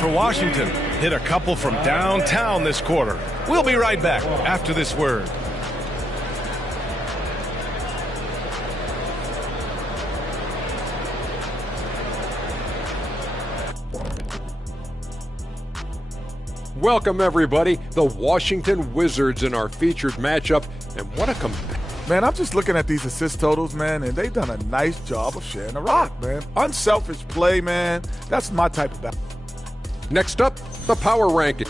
for Washington. Hit a couple from downtown this quarter. We'll be right back after this word. Welcome, everybody. The Washington Wizards in our featured matchup. And what a comeback. Man, I'm just looking at these assist totals, man, and they've done a nice job of sharing the rock, man. Unselfish play, man. That's my type of basketball. Next up, the power ranking.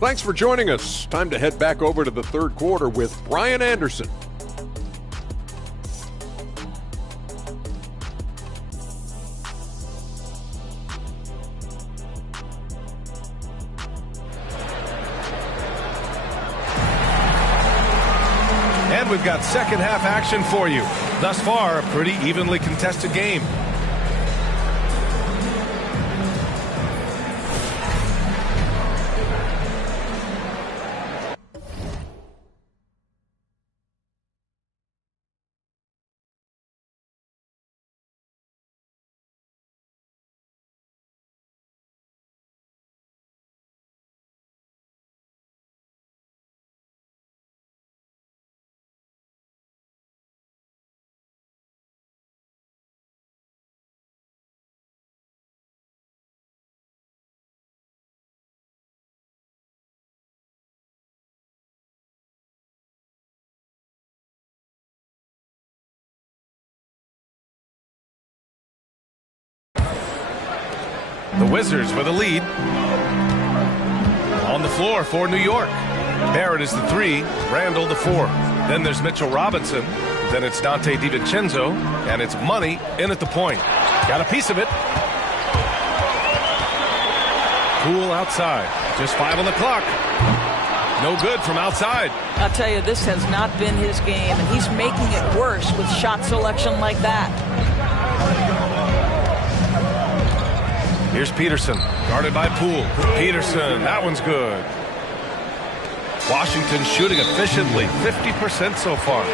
Thanks for joining us. Time to head back over to the third quarter with Brian Anderson. And we've got second half action for you. Thus far, a pretty evenly contested game. The Wizards with a lead. On the floor for New York. Barrett is the 3, Randall the 4. Then there's Mitchell Robinson. Then it's Dante DiVincenzo. And it's Money in at the point. Got a piece of it. Poole outside. Just 5 on the clock. No good from outside. I'll tell you, this has not been his game, and he's making it worse with shot selection like that. Here's Peterson, guarded by Poole. Peterson, that one's good. Washington shooting efficiently, 50% so far.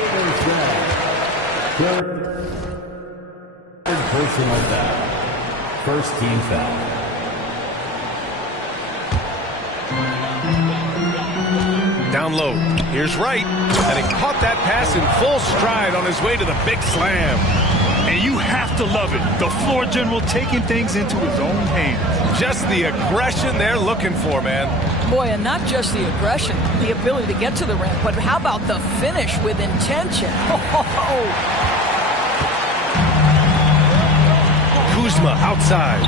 Personal foul. First team foul. Down low, here's Wright, and he caught that pass in full stride on his way to the big slam. And you have to love it. The floor general taking things into his own hands. Just the aggression they're looking for, man. Boy, and not just the aggression, the ability to get to the rim, but how about the finish with intention? Kuzma outside.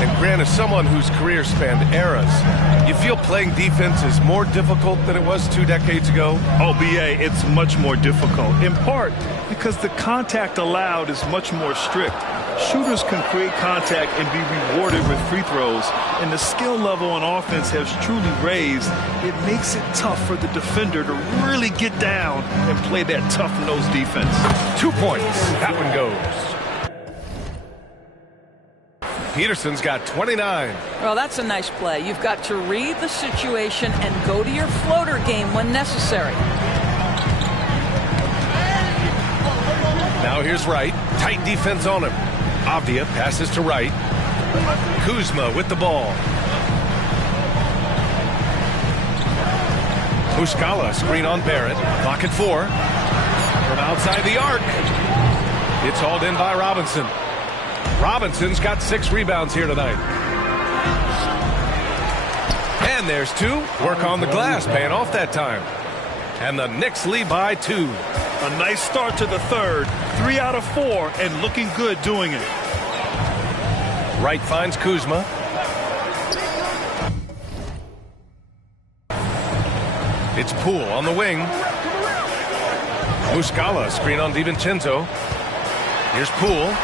And Grant, as someone whose career spanned eras, you feel playing defense is more difficult than it was 2 decades ago? Oh, BA, it's much more difficult, in part because the contact allowed is much more strict. Shooters can create contact and be rewarded with free throws, and the skill level on offense has truly raised. It makes it tough for the defender to really get down and play that tough-nosed defense. 2 points. That one goes. Peterson's got 29. Well, that's a nice play. You've got to read the situation and go to your floater game when necessary. Now here's Wright. Tight defense on him. Avdia passes to Wright. Kuzma with the ball. Muscala screen on Barrett. Clock at 4. From outside the arc. It's hauled in by Robinson. Robinson's got 6 rebounds here tonight. And there's 2. Work on the glass, paying off that time. And the Knicks lead by 2. A nice start to the third. 3 out of 4, and looking good doing it. Wright finds Kuzma. It's Poole on the wing. Muscala screen on DiVincenzo. Here's Poole.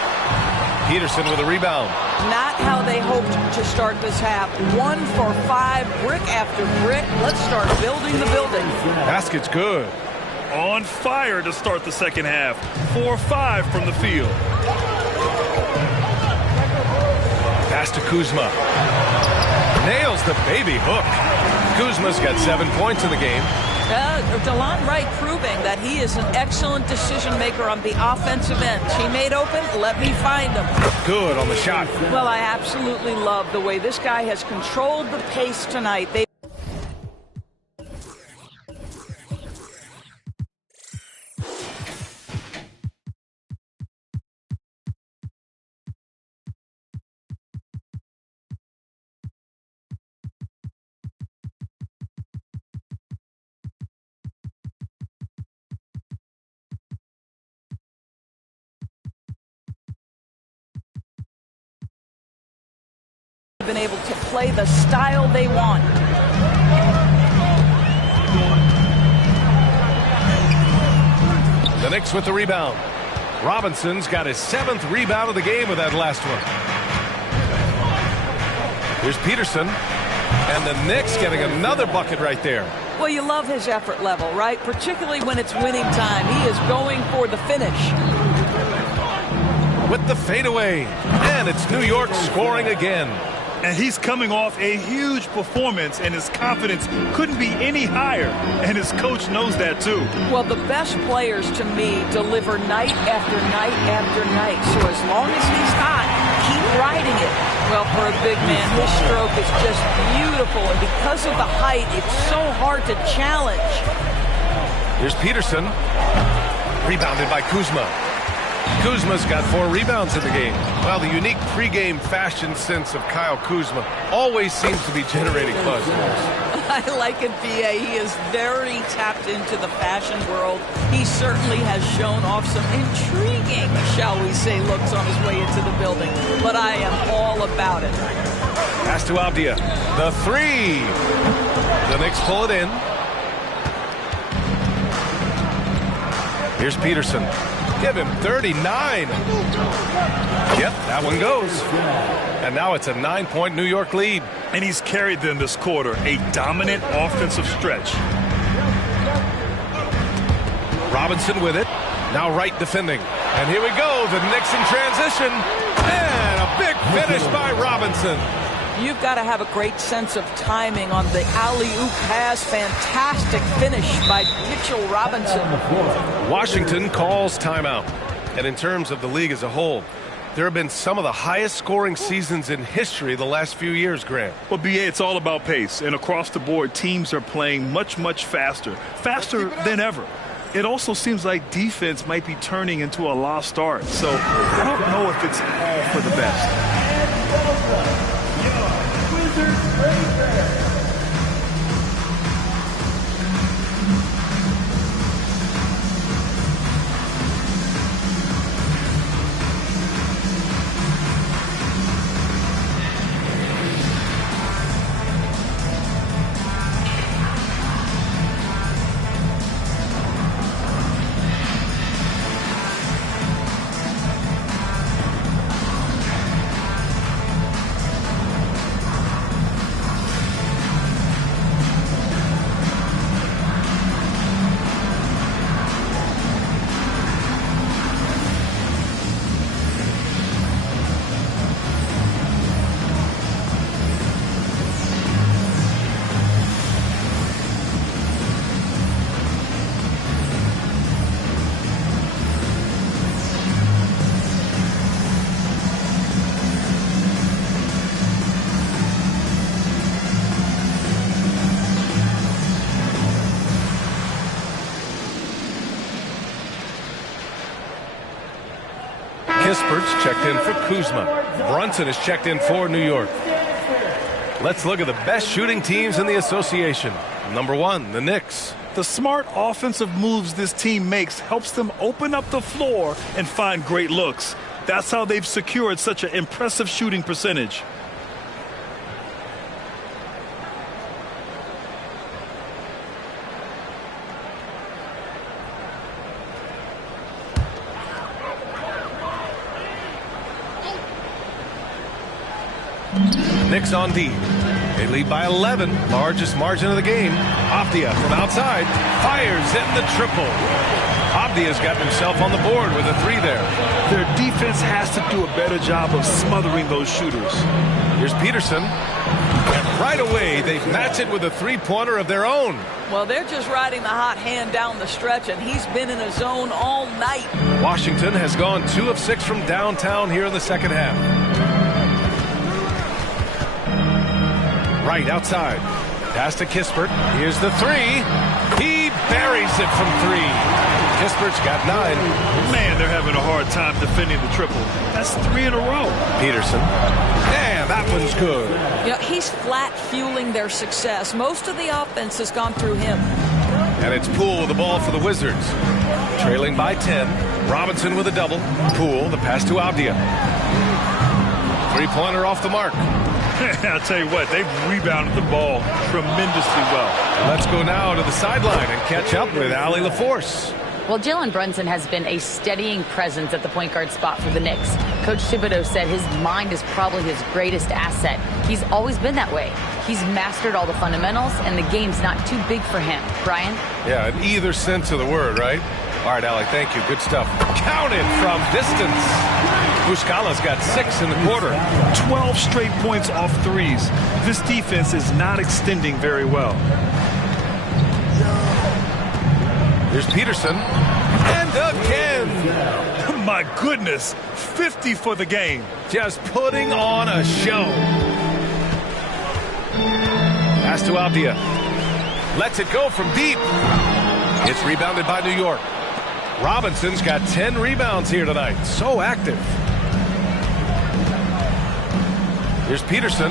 Peterson with a rebound. Not how they hoped to start this half. 1 for 5, brick after brick. Let's start building the building. Basket's good. On fire to start the second half. 4-5 from the field. Pass to Kuzma. Nails the baby hook. Kuzma's got 7 points in the game. DeLon Wright proving that he is an excellent decision maker on the offensive end. Teammate open, let me find him. Good on the shot. Well, I absolutely love the way this guy has controlled the pace tonight. Been able to play the style they want. The Knicks with the rebound. Robinson's got his 7th rebound of the game with that last one. Here's Peterson. And the Knicks getting another bucket right there. Well, you love his effort level, right? Particularly when it's winning time. He is going for the finish. With the fadeaway. And it's New York scoring again. And he's coming off a huge performance, and his confidence couldn't be any higher. And his coach knows that, too. Well, the best players, to me, deliver night after night after night. So as long as he's hot, keep riding it. Well, for a big man, his stroke is just beautiful. And because of the height, it's so hard to challenge. Here's Peterson. Rebounded by Kuzma. Kuzma's got 4 rebounds in the game. Well, the unique pregame fashion sense of Kyle Kuzma always seems to be generating buzz. I like it, B.A. He is very tapped into the fashion world. He certainly has shown off some intriguing, shall we say, looks on his way into the building. But I am all about it. Pass to Abdia. The 3. The Knicks pull it in. Here's Peterson. Give him 39. Yep, that one goes. And now it's a 9-point New York lead. And he's carried them this quarter, a dominant offensive stretch. Robinson with it. Now Wright defending. And here we go, the Knicks in transition. And a big finish by Robinson. You've got to have a great sense of timing on the alley-oop pass. Fantastic finish by Mitchell Robinson. Washington calls timeout. And in terms of the league as a whole, there have been some of the highest scoring seasons in history the last few years, Grant. Well, B.A., it's all about pace. And across the board, teams are playing much, much faster. Faster than ever. It also seems like defense might be turning into a lost art. So I don't know if it's all for the best. Kispert's checked in for Kuzma. Brunson is checked in for New York. Let's look at the best shooting teams in the association. Number 1, the Knicks. The smart offensive moves this team makes helps them open up the floor and find great looks. That's how they've secured such an impressive shooting percentage. Knicks on D. They lead by 11, largest margin of the game. Abdia from outside fires in the triple. Avdia's gotten himself on the board with a 3 there. Their defense has to do a better job of smothering those shooters. Here's Peterson. And right away, they've matched it with a 3-pointer of their own. Well, they're just riding the hot hand down the stretch, and he's been in a zone all night. Washington has gone 2 of 6 from downtown here in the second half. Right outside. Pass to Kispert. Here's the 3. He buries it from 3. Kispert's got 9. Man, they're having a hard time defending the triple. That's 3 in a row. Peterson. And that one's good. You know, he's flat fueling their success. Most of the offense has gone through him. And it's Poole with the ball for the Wizards. Trailing by 10. Robinson with a double. Poole, the pass to Avdia. 3-pointer off the mark. I'll tell you what, they've rebounded the ball tremendously well. Let's go now to the sideline and catch up with Allie LaForce. Well, Jalen Brunson has been a steadying presence at the point guard spot for the Knicks. Coach Thibodeau said his mind is probably his greatest asset. He's always been that way. He's mastered all the fundamentals, and the game's not too big for him. Brian? Yeah, in either sense of the word, right? All right, Allie, thank you. Good stuff. Counted from distance. Muscala's got 6 in the quarter. 12 straight points off threes. This defense is not extending very well. Here's Peterson. And again. My goodness. 50 for the game. Just putting on a show. Pass to Avdia. Lets it go from deep. It's rebounded by New York. Robinson's got 10 rebounds here tonight. So active. Here's Peterson.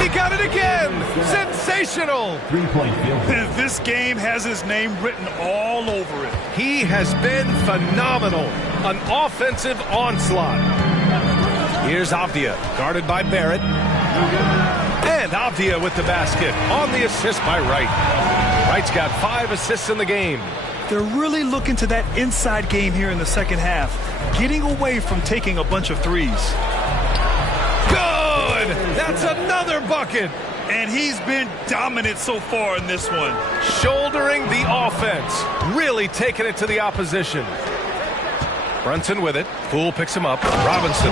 He got it again. Sensational. 3-point field goal. This game has his name written all over it. He has been phenomenal. An offensive onslaught. Here's Avdia, guarded by Barrett. And Avdia with the basket on the assist by Wright. Wright's got 5 assists in the game. They're really looking to that inside game here in the second half, getting away from taking a bunch of threes. Good! That's another bucket. And he's been dominant so far in this one. Shouldering the offense. Really taking it to the opposition. Brunson with it. Poole picks him up. Robinson.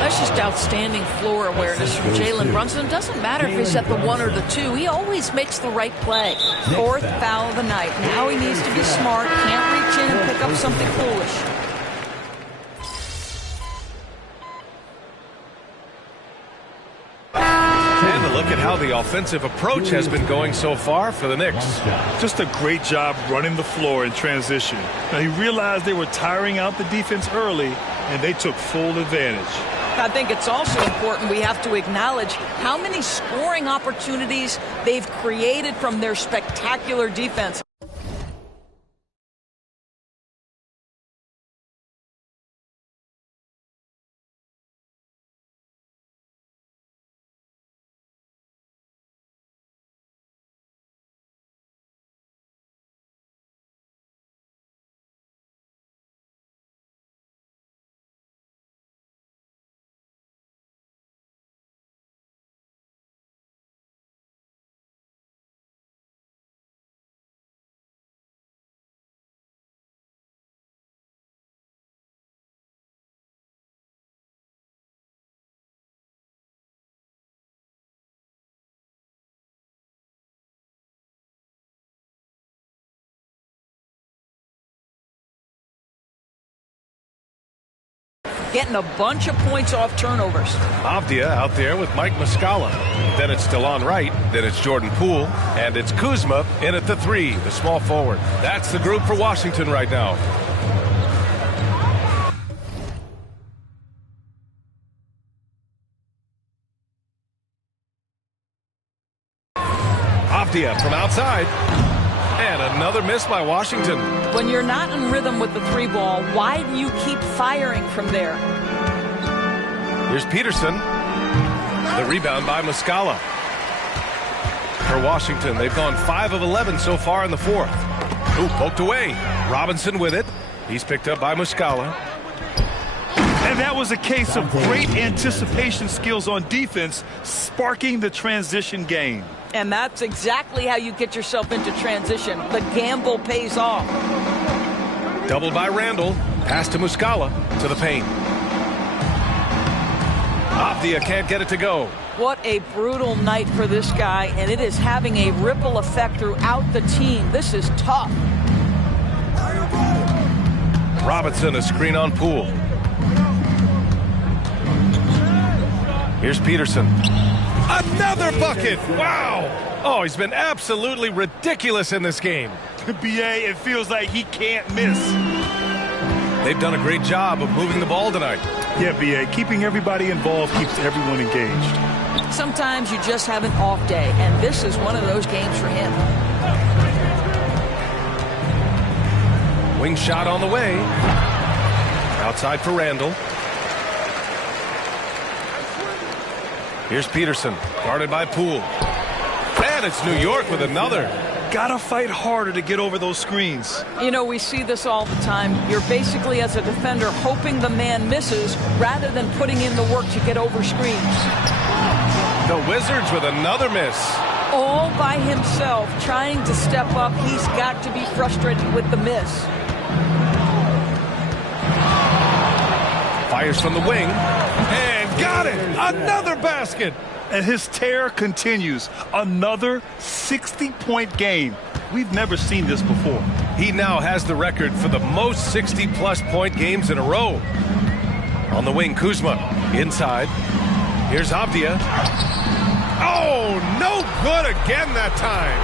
That's just outstanding floor awareness from Jalen Brunson. It doesn't matter if he's at the 1 or the 2. He always makes the right play. 4th foul of the night. Now he needs to be smart. Can't reach in and pick up something foolish. And a look at how the offensive approach has been going so far for the Knicks. Just a great job running the floor in transition. Now, he realized they were tiring out the defense early, and they took full advantage. I think it's also important we have to acknowledge how many scoring opportunities they've created from their spectacular defense. Getting a bunch of points off turnovers. Avdia out there with Mike Muscala. Then it's DeLon Wright. Then it's Jordan Poole. And it's Kuzma in at the 3, the small forward. That's the group for Washington right now. Avdia from outside. And another miss by Washington. When you're not in rhythm with the 3 ball, why do you keep firing from there? Here's Peterson. The rebound by Muscala. For Washington, they've gone 5 of 11 so far in the 4th. Ooh, poked away. Robinson with it. He's picked up by Muscala. And that was a case of great anticipation skills on defense, sparking the transition game. And that's exactly how you get yourself into transition. The gamble pays off. Doubled by Randall. Pass to Muscala to the paint. Avdia can't get it to go. What a brutal night for this guy, and it is having a ripple effect throughout the team. This is tough. Robinson, a screen on Poole. Here's Peterson. Another bucket! Wow! Oh, he's been absolutely ridiculous in this game. BA, it feels like he can't miss. They've done a great job of moving the ball tonight. Yeah, BA, keeping everybody involved keeps everyone engaged. Sometimes you just have an off day, and this is one of those games for him. Wing shot on the way. Outside for Randall. Here's Peterson, guarded by Poole. And it's New York with another. Gotta fight harder to get over those screens. You know, we see this all the time. You're basically, as a defender, hoping the man misses rather than putting in the work to get over screens. The Wizards with another miss. All by himself, trying to step up. He's got to be frustrated with the miss. Fires from the wing. And got it! Another basket! And his tear continues. Another 60-point game. We've never seen this before. He now has the record for the most 60-plus point games in a row. On the wing, Kuzma. Inside. Here's Avdia. Oh, no good again that time.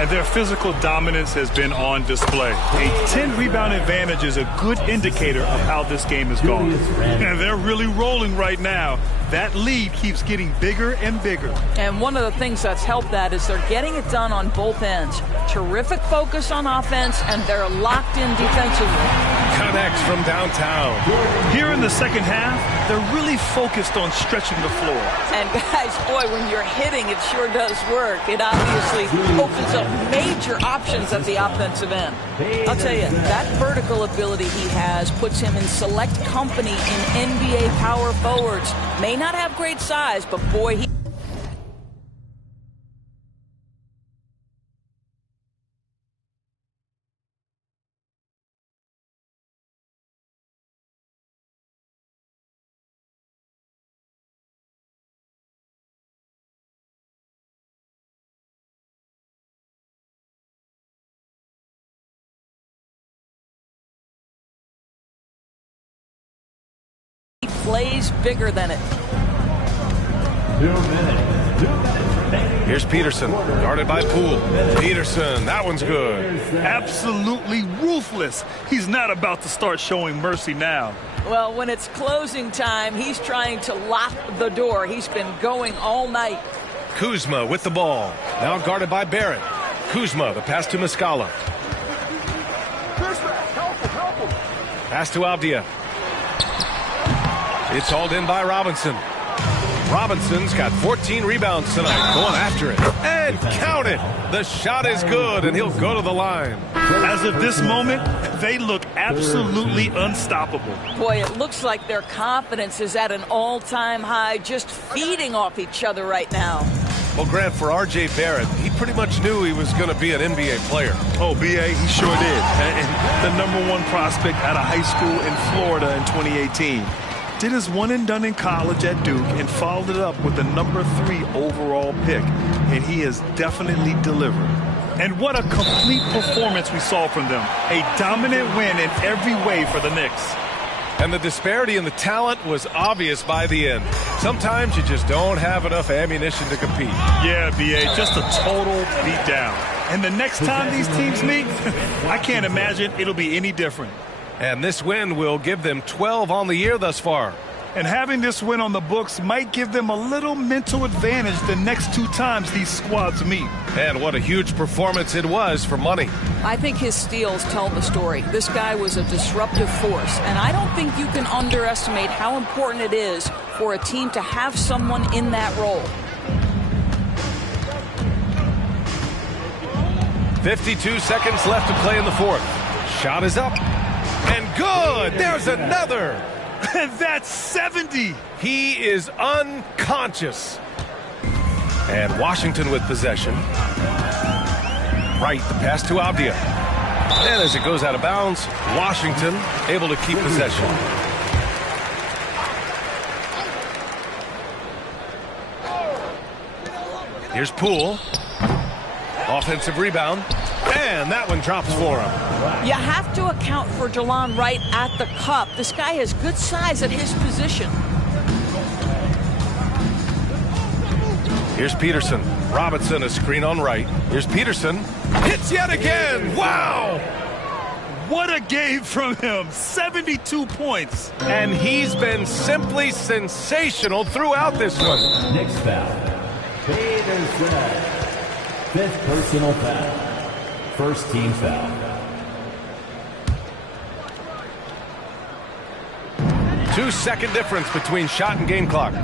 And their physical dominance has been on display. A 10-rebound advantage is a good indicator of how this game has gone. And they're really rolling right now. That lead keeps getting bigger and bigger. And one of the things that's helped that is they're getting it done on both ends. Terrific focus on offense, and they're locked in defensively. Connects from downtown. Here in the second half, they're really focused on stretching the floor. And guys, boy, when you're hitting, it sure does work. It obviously opens up major options at the offensive end. I'll tell you, that vertical ability he has puts him in select company in NBA power forwards. May not have great size, but boy, he... plays bigger than it. 2 minutes. 2 minutes. Here's Peterson, guarded by Poole. Peterson, that one's good. Absolutely ruthless. He's not about to start showing mercy now. Well, when it's closing time, he's trying to lock the door. He's been going all night. Kuzma with the ball. Now guarded by Barrett. Kuzma, the pass to Muscala. Pass to Avdia. It's hauled in by Robinson. Robinson's got 14 rebounds tonight, going after it. And count it! The shot is good, and he'll go to the line. As of this moment, they look absolutely unstoppable. Boy, it looks like their confidence is at an all-time high, just feeding off each other right now. Well, Grant, for R.J. Barrett, he pretty much knew he was going to be an NBA player. Oh, B.A., he sure did. And the #1 prospect out of high school in Florida in 2018. Did his one and done in college at Duke and followed it up with the #3 overall pick. And he has definitely delivered. And what a complete performance we saw from them. A dominant win in every way for the Knicks. And the disparity in the talent was obvious by the end. Sometimes you just don't have enough ammunition to compete. Yeah, B.A., just a total beatdown. And the next time these teams meet, I can't imagine it'll be any different. And this win will give them 12 on the year thus far. And having this win on the books might give them a little mental advantage the next 2 times these squads meet. And what a huge performance it was for money. I think his steals tell the story. This guy was a disruptive force, and I don't think you can underestimate how important it is for a team to have someone in that role. 52 seconds left to play in the fourth. Shot is up. And good! There's another! And that's 70! He is unconscious. And Washington with possession. Right, the pass to Avdia. And as it goes out of bounds, Washington able to keep possession. Here's Poole. Offensive rebound. And that one drops for him. You have to account for Delon Wright at the cup. This guy has good size at his position. Here's Peterson. Robinson, a screen on Wright. Here's Peterson. Hits yet again. Wow! What a game from him. 72 points. And he's been simply sensational throughout this one. Knicks foul. Peterson. 5th personal foul. First team foul. Two-second difference between shot and game clock.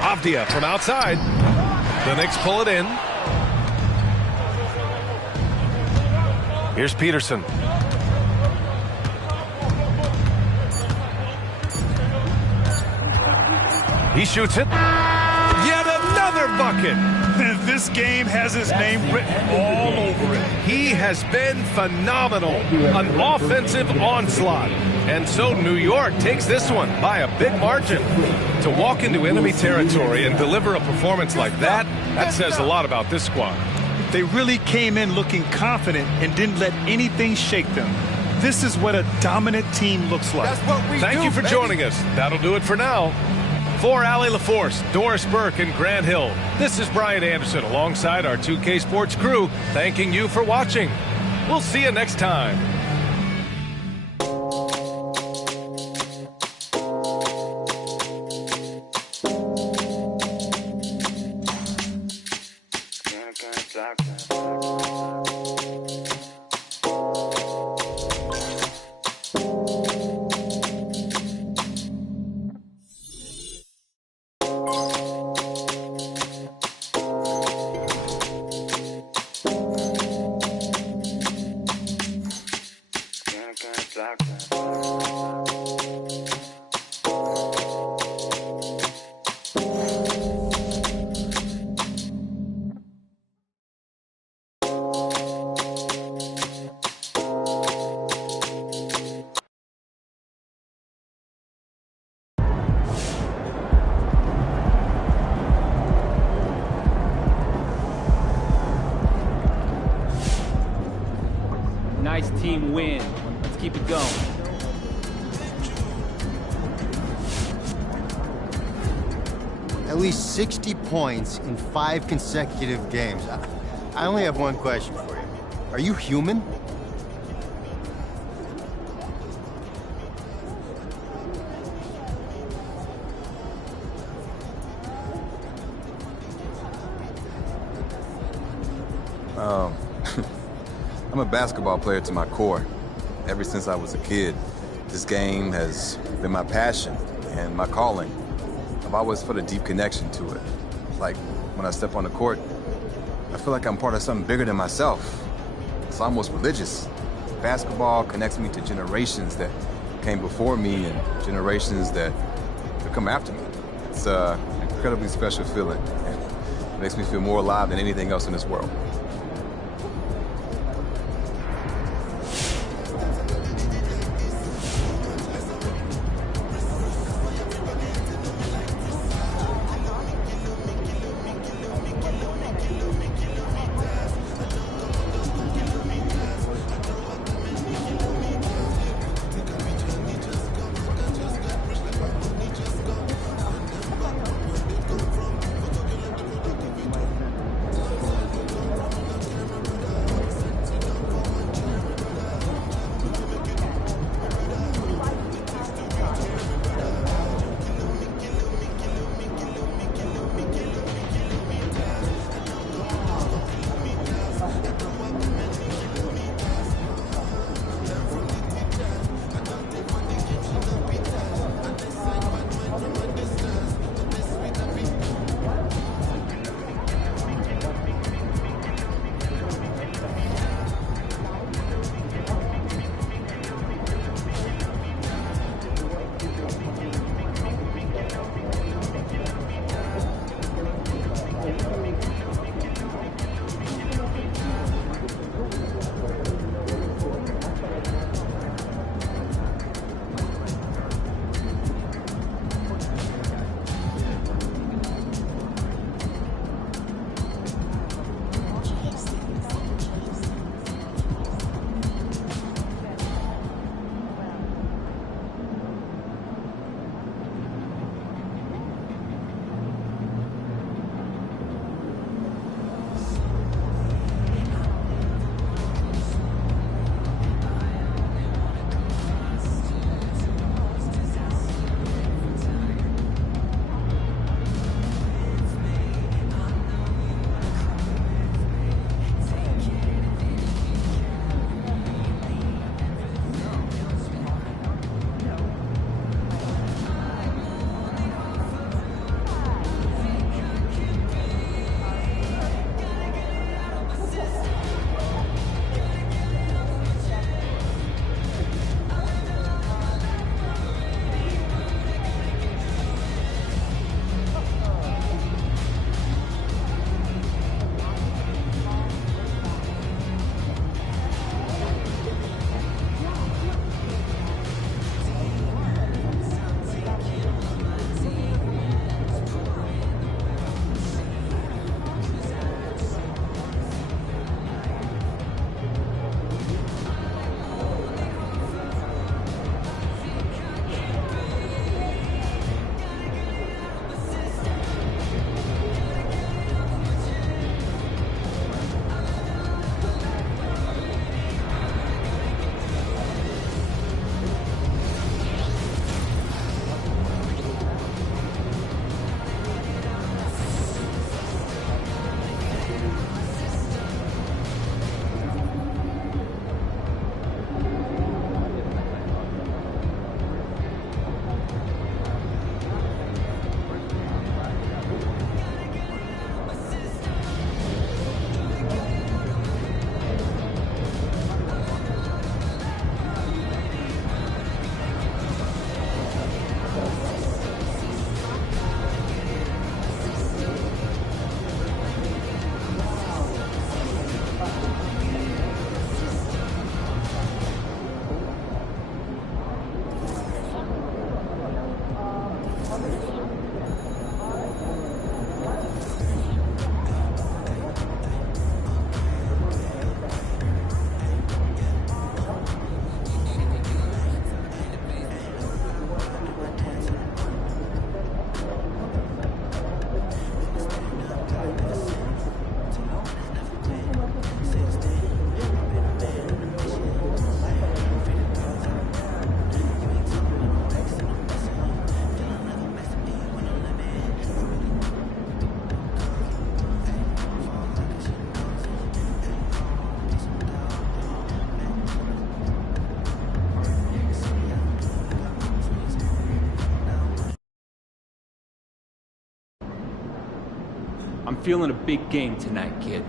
Avdia from outside. The Knicks pull it in. Here's Peterson. He shoots it. Yet another bucket. This game has his name written all over it. He has been phenomenal. An offensive onslaught. And so New York takes this one by a big margin. To walk into enemy territory and deliver a performance like that, that says a lot about this squad. They really came in looking confident and didn't let anything shake them. This is what a dominant team looks like. Thank you for joining us. That'll do it for now. For Allie LaForce, Doris Burke, and Grant Hill, this is Brian Anderson alongside our 2K Sports crew, thanking you for watching. We'll see you next time. Nice team win. Let's keep it going. At least 60 points in 5 consecutive games. I only have one question for you. Are you human? I'm a basketball player to my core. Ever since I was a kid, this game has been my passion and my calling. I've always felt a deep connection to it. Like when I step on the court, I feel like I'm part of something bigger than myself. It's almost religious. Basketball connects me to generations that came before me and generations that will come after me. It's an incredibly special feeling, and it makes me feel more alive than anything else in this world. feeling a big game tonight, kid.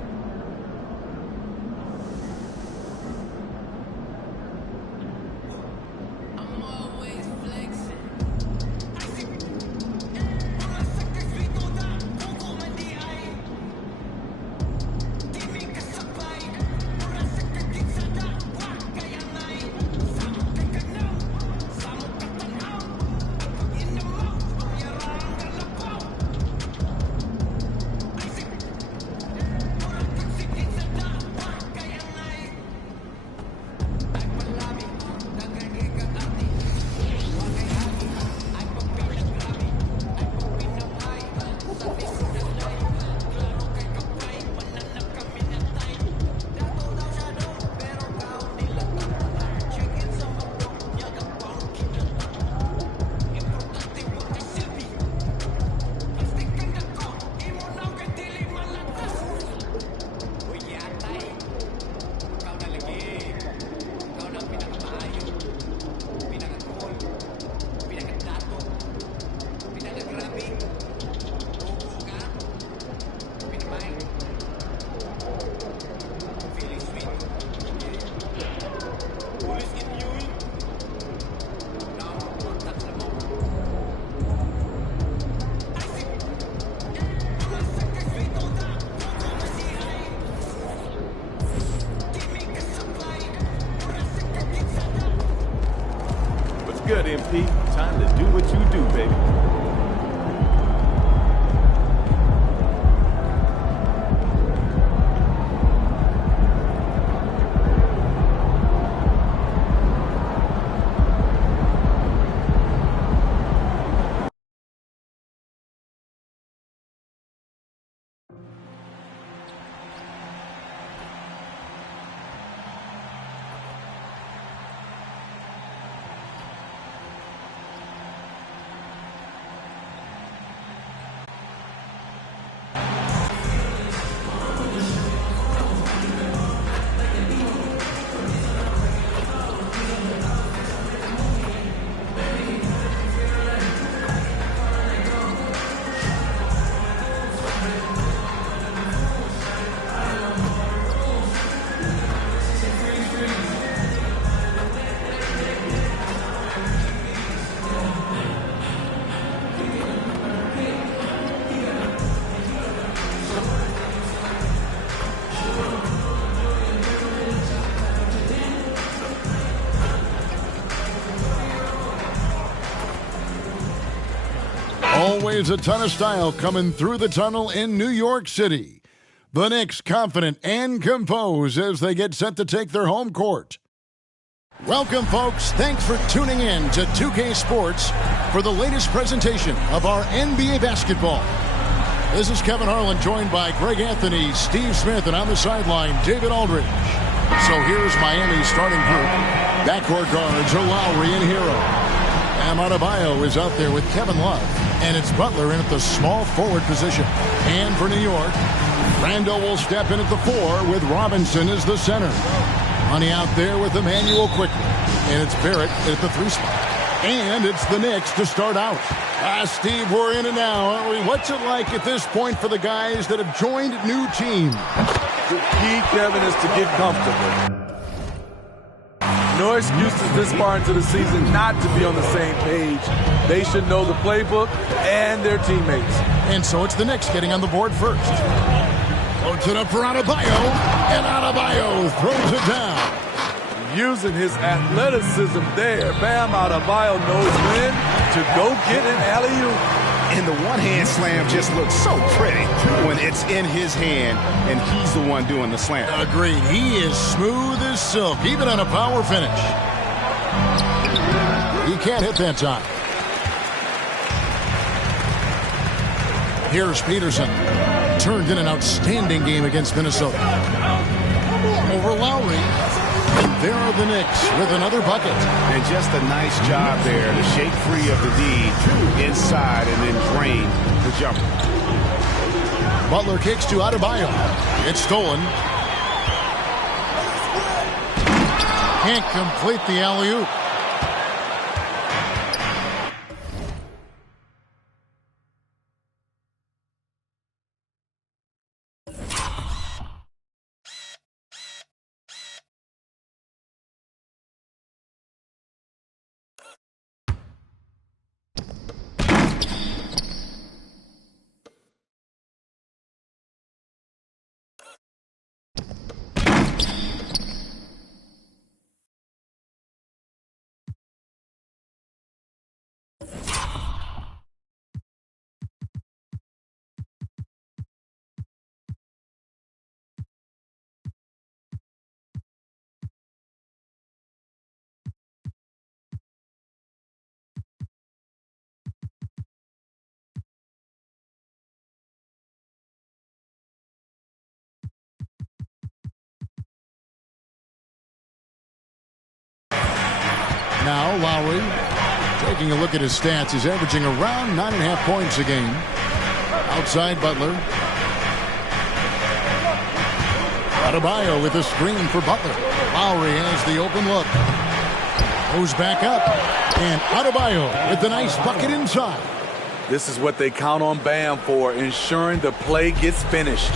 Good, MP. Time to do what you do, baby. Always a ton of style coming through the tunnel in New York City. The Knicks confident and composed as they get set to take their home court. Welcome, folks. Thanks for tuning in to 2K Sports for the latest presentation of our NBA basketball. This is Kevin Harlan, joined by Greg Anthony, Steve Smith, and on the sideline, David Aldridge. So here's Miami's starting group. Backcourt guards are Lowry and Hero. Adebayo is out there with Kevin Love. And it's Butler in at the small forward position. And for New York, Randall will step in at the 4 with Robinson as the center. Money out there with Emmanuel quickly. And it's Barrett at the 3 spot. And it's the Knicks to start out. Steve, we're in it now, aren't we? What's it like at this point for the guys that have joined new teams? The key, Kevin, is to get comfortable. No excuses this far into the season not to be on the same page. They should know the playbook and their teammates. And so it's the Knicks getting on the board first. Floats it up for Adebayo, and Adebayo throws it down. Using his athleticism there, Bam Adebayo knows when to go get an alley-oop. And the one-hand slam just looks so pretty when it's in his hand and he's the one doing the slam. Agreed. He is smooth as silk, even on a power finish. He can't hit that time. Here's Peterson. Turned in an outstanding game against Minnesota. Over Lowry. And there are the Knicks with another bucket. And just a nice job there to shake free of the D inside and then drain the jumper. Butler kicks to Adebayo. It's stolen. Can't complete the alley-oop. Now Lowry, taking a look at his stats, he's averaging around 9.5 points a game. Outside Butler. Adebayo with a screen for Butler. Lowry has the open look. Goes back up. And Adebayo with the nice bucket inside. This is what they count on Bam for, ensuring the play gets finished.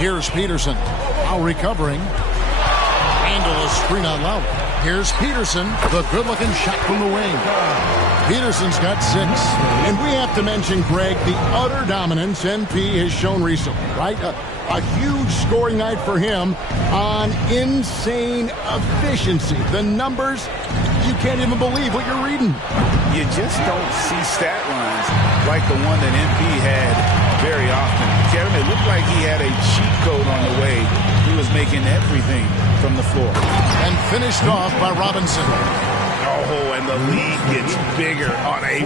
Here's Peterson. Lowry covering. Handle a screen on Lowry. Here's Peterson. The good-looking shot from the wing. Peterson's got 6. And we have to mention, Greg, the utter dominance MP has shown recently, right? A huge scoring night for him on insane efficiency. The numbers, you can't even believe what you're reading. You just don't see stat lines like the one that MP had very often. Kevin, it looked like he had a cheat code on the way. He was making everything from the floor. And finished off by Robinson. Oh, and the lead gets bigger on a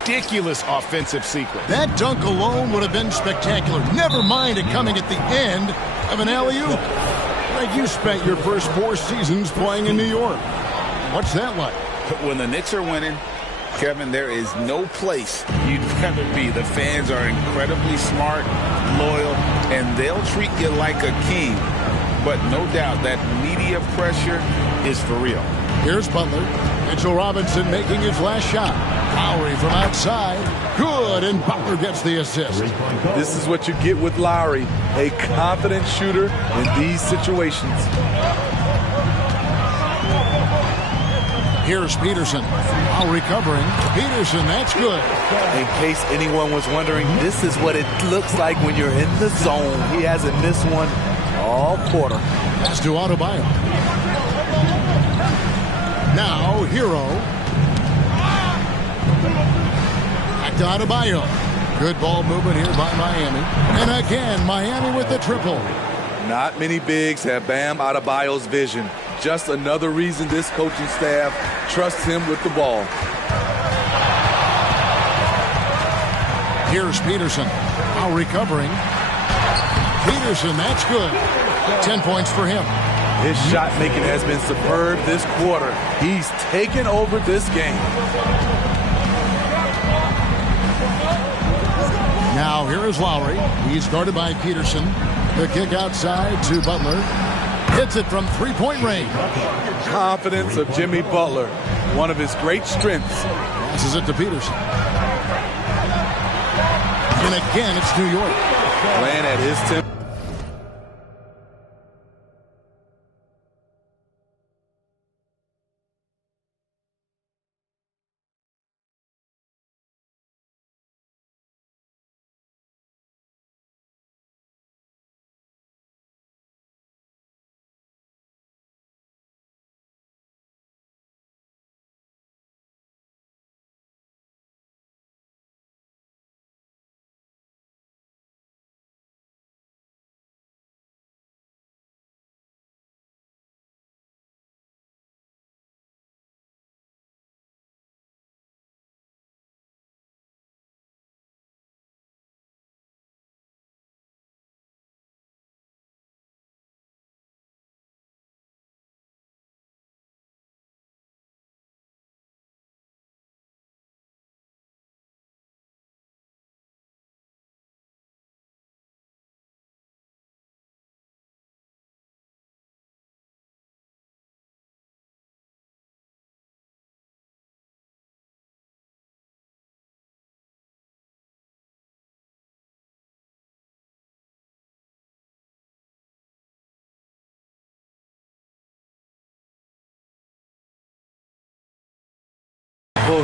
ridiculous offensive sequence. That dunk alone would have been spectacular. Never mind it coming at the end of an alley-oop. Like you spent your first 4 seasons playing in New York. What's that like? When the Knicks are winning, Kevin, there is no place you'd rather be. The fans are incredibly smart, loyal, and they'll treat you like a king. But no doubt that media pressure is for real. Here's Butler. Mitchell Robinson making his last shot. Lowry from outside. Good, and Butler gets the assist. This is what you get with Lowry, a confident shooter in these situations. Here's Peterson. Lowry covering. Peterson, that's good. In case anyone was wondering, this is what it looks like when you're in the zone. He hasn't missed one all quarter. Pass to Adebayo. Now, Hero. Back to Adebayo. Good ball movement here by Miami. And again, Miami with the triple. Not many bigs have Bam Adebayo's vision. Just another reason this coaching staff trusts him with the ball. Here's Peterson. Now recovering. Peterson, that's good. 10 points for him. His shot making has been superb this quarter. He's taken over this game. Now here is Lowry. He's guarded by Peterson. The kick outside to Butler. Hits it from three-point range. Confidence of Jimmy Butler, one of his great strengths. Passes it to Peterson. And again, it's New York. Playing at his tempo.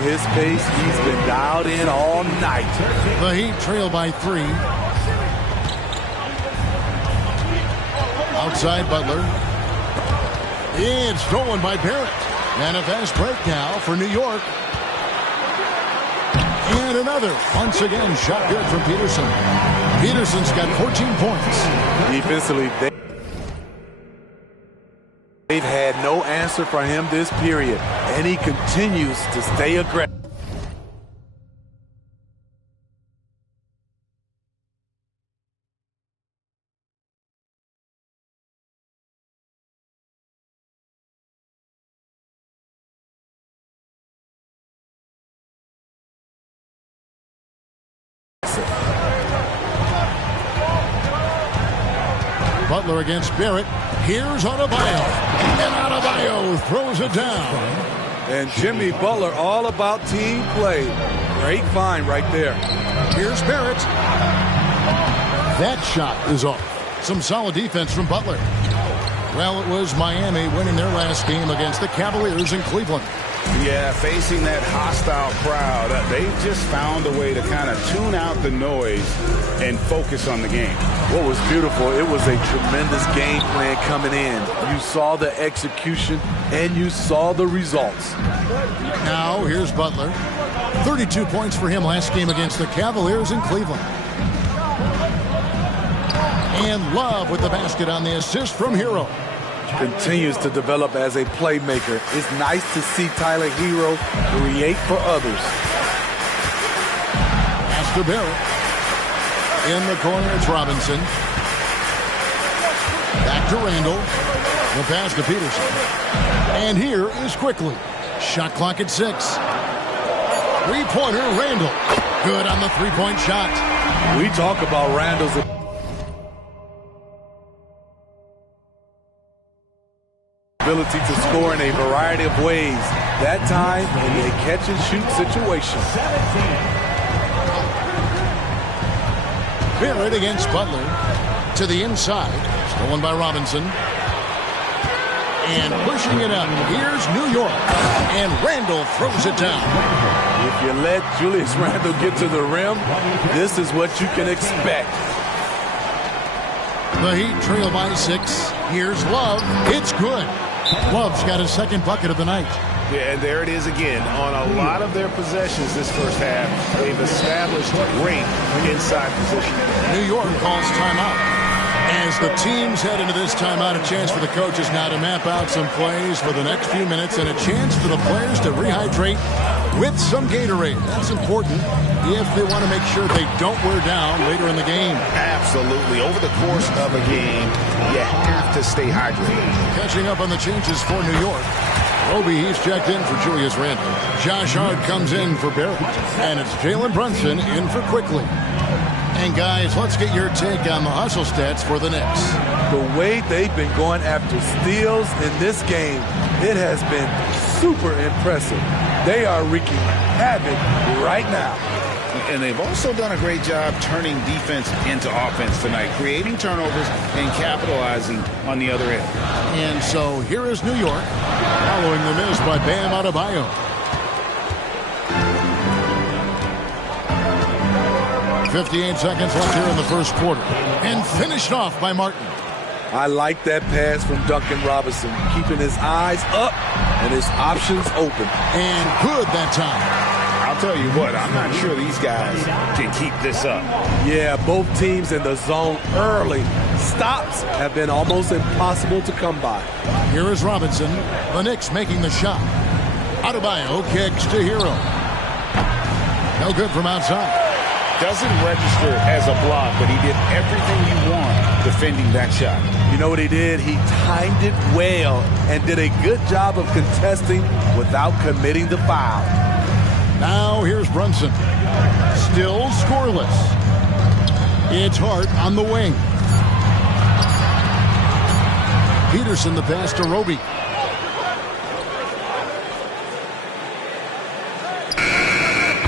His pace, he's been dialed in all night. The Heat trail by 3. Outside Butler. It's stolen by Barrett. And a fast break now for New York. And another. Once again, shot good from Peterson. Peterson's got 14 points. Defensively, they've had no answer for him this period, and he continues to stay aggressive. Butler against Barrett. Here's Adebayo. And Adebayo throws it down. And Jimmy Butler, all about team play. Great find right there. Here's Barrett. That shot is off. Some solid defense from Butler. Well, it was Miami winning their last game against the Cavaliers in Cleveland. Yeah, facing that hostile crowd, they've just found a way to kind of tune out the noise and focus on the game. What was beautiful, it was a tremendous game plan coming in. You saw the execution and you saw the results. Now, here's Butler. 32 points for him last game against the Cavaliers in Cleveland. And Love with the basket on the assist from Hero. Continues to develop as a playmaker. It's nice to see Tyler Hero create for others. Pass to Barrett. In the corner, it's Robinson. Back to Randall. The pass to Peterson. And here is Quickly. Shot clock at 6. Three-pointer, Randall. Good on the three-point shot. We talk about Randall's ability to score in a variety of ways. That time in a catch-and-shoot situation. Barrett against Butler. To the inside. Stolen by Robinson. And pushing it up. Here's New York. And Randall throws it down. If you let Julius Randle get to the rim, this is what you can expect. The Heat trail by 6. Here's Love. It's good. Love's got his second bucket of the night. Yeah, and there it is again. On a lot of their possessions this first half, they've established great inside position. New York calls timeout. As the teams head into this timeout, a chance for the coaches now to map out some plays for the next few minutes and a chance for the players to rehydrate with some Gatorade. That's important if they want to make sure they don't wear down later in the game. Absolutely. Over the course of a game, you have to stay hydrated. Catching up on the changes for New York. Roby, he's checked in for Julius Randle. Josh Hart comes in for Barrett. And it's Jalen Brunson in for Quickly. And guys, let's get your take on the hustle stats for the Knicks. The way they've been going after steals in this game, it has been super impressive. They are wreaking havoc right now. And they've also done a great job turning defense into offense tonight, creating turnovers and capitalizing on the other end. And so here is New York, following the miss by Bam Adebayo. 58 seconds left here in the first quarter. And finished off by Martin. I like that pass from Duncan Robinson, keeping his eyes up and his options open. And good that time. I'll tell you what, I'm not sure these guys can keep this up. Yeah, both teams in the zone early. Stops have been almost impossible to come by. Here is Robinson. The Knicks making the shot. Adebayo kicks to Hero. No good from outside. Doesn't register as a block, but he did everything you want defending that shot. You know what he did? He timed it well and did a good job of contesting without committing the foul. Now here's Brunson. Still scoreless. It's Hart on the wing. Peterson the pass to Roby.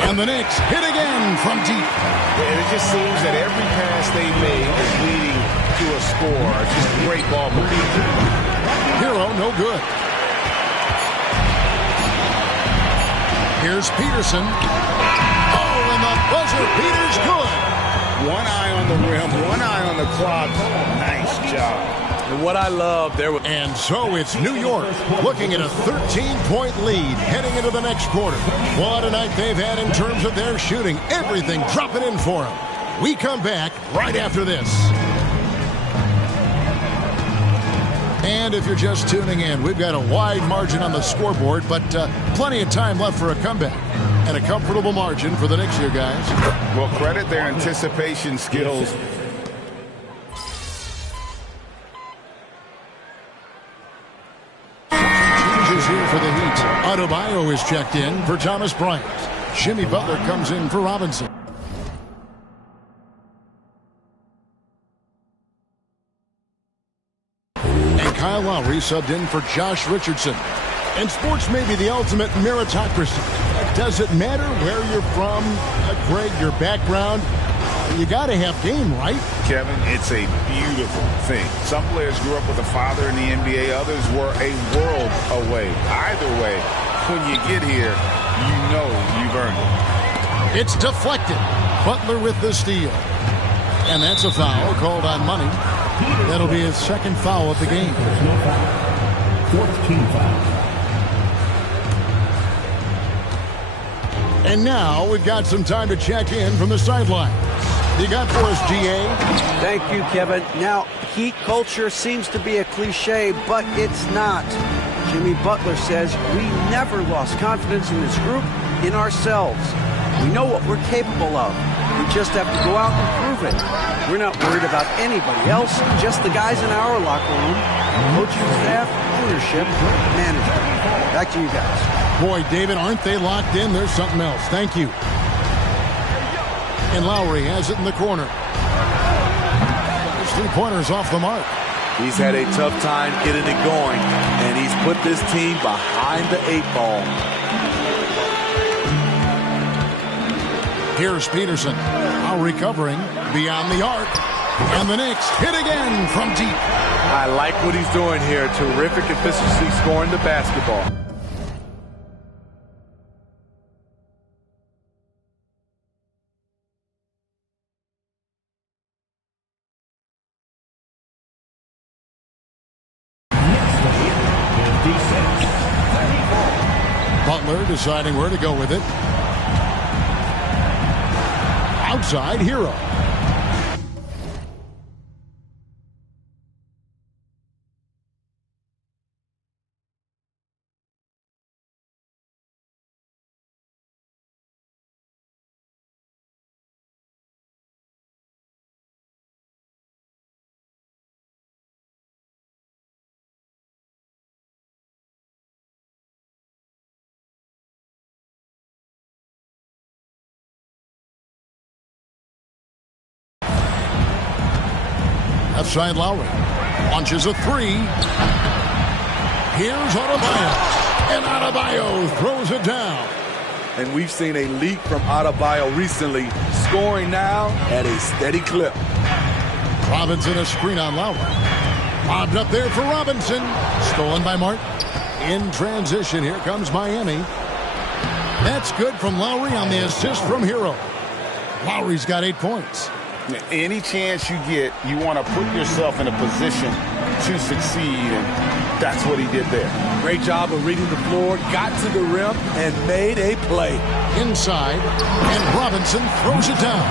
And the Knicks hit again from deep. And it just seems that every pass they made is leading to a score. Just great ball movement. Hero, no good. Here's Peterson. Oh, and the buzzer beater's good. One eye on the rim, one eye on the clock. Nice job. And what I love there was... And so it's New York looking at a 13-point lead heading into the next quarter. What a night they've had in terms of their shooting. Everything dropping in for them. We come back right after this. And if you're just tuning in, we've got a wide margin on the scoreboard, but plenty of time left for a comeback. And a comfortable margin for the Knicks here, guys. Well, credit their anticipation skills. Changes here for the Heat. Adebayo is checked in for Thomas Bryant. Jimmy Butler comes in for Robinson. Kyle Lowry subbed in for Josh Richardson. And sports may be the ultimate meritocracy. Does it matter where you're from, Greg, your background? You got to have game, right? Kevin, it's a beautiful thing. Some players grew up with a father in the NBA. Others were a world away. Either way, when you get here, you know you've earned it. It's deflected. Butler with the steal. And that's a foul called on Money. That'll be his second foul of the game. 14 foul. And now we've got some time to check in from the sideline. You got for us, GA? Thank you, Kevin. Now, Heat culture seems to be a cliche, but it's not. Jimmy Butler says we never lost confidence in this group, in ourselves. We know what we're capable of. We just have to go out and prove it. We're not worried about anybody else, just the guys in our locker room, coaching staff, ownership, management. Back to you guys. Boy, David, aren't they locked in? There's something else. Thank you. And Lowry has it in the corner. His three-pointers off the mark. He's had a tough time getting it going, and he's put this team behind the 8-ball. Here's Peterson. Lowry covering beyond the arc. And the Knicks hit again from deep. I like what he's doing here. Terrific efficiency scoring the basketball. Butler deciding where to go with it. Outside, Hero. Left side, Lowry launches a three. Here's Adebayo, and Adebayo throws it down. And we've seen a leap from Adebayo recently, scoring now at a steady clip. Robinson a screen on Lowry. Lobbed up there for Robinson. Stolen by Martin. In transition, here comes Miami. That's good from Lowry on the assist from Hero. Lowry's got 8 points. Any chance you get, you want to put yourself in a position to succeed, and that's what he did there. Great job of reading the floor, got to the rim, and made a play. Inside, and Robinson throws it down.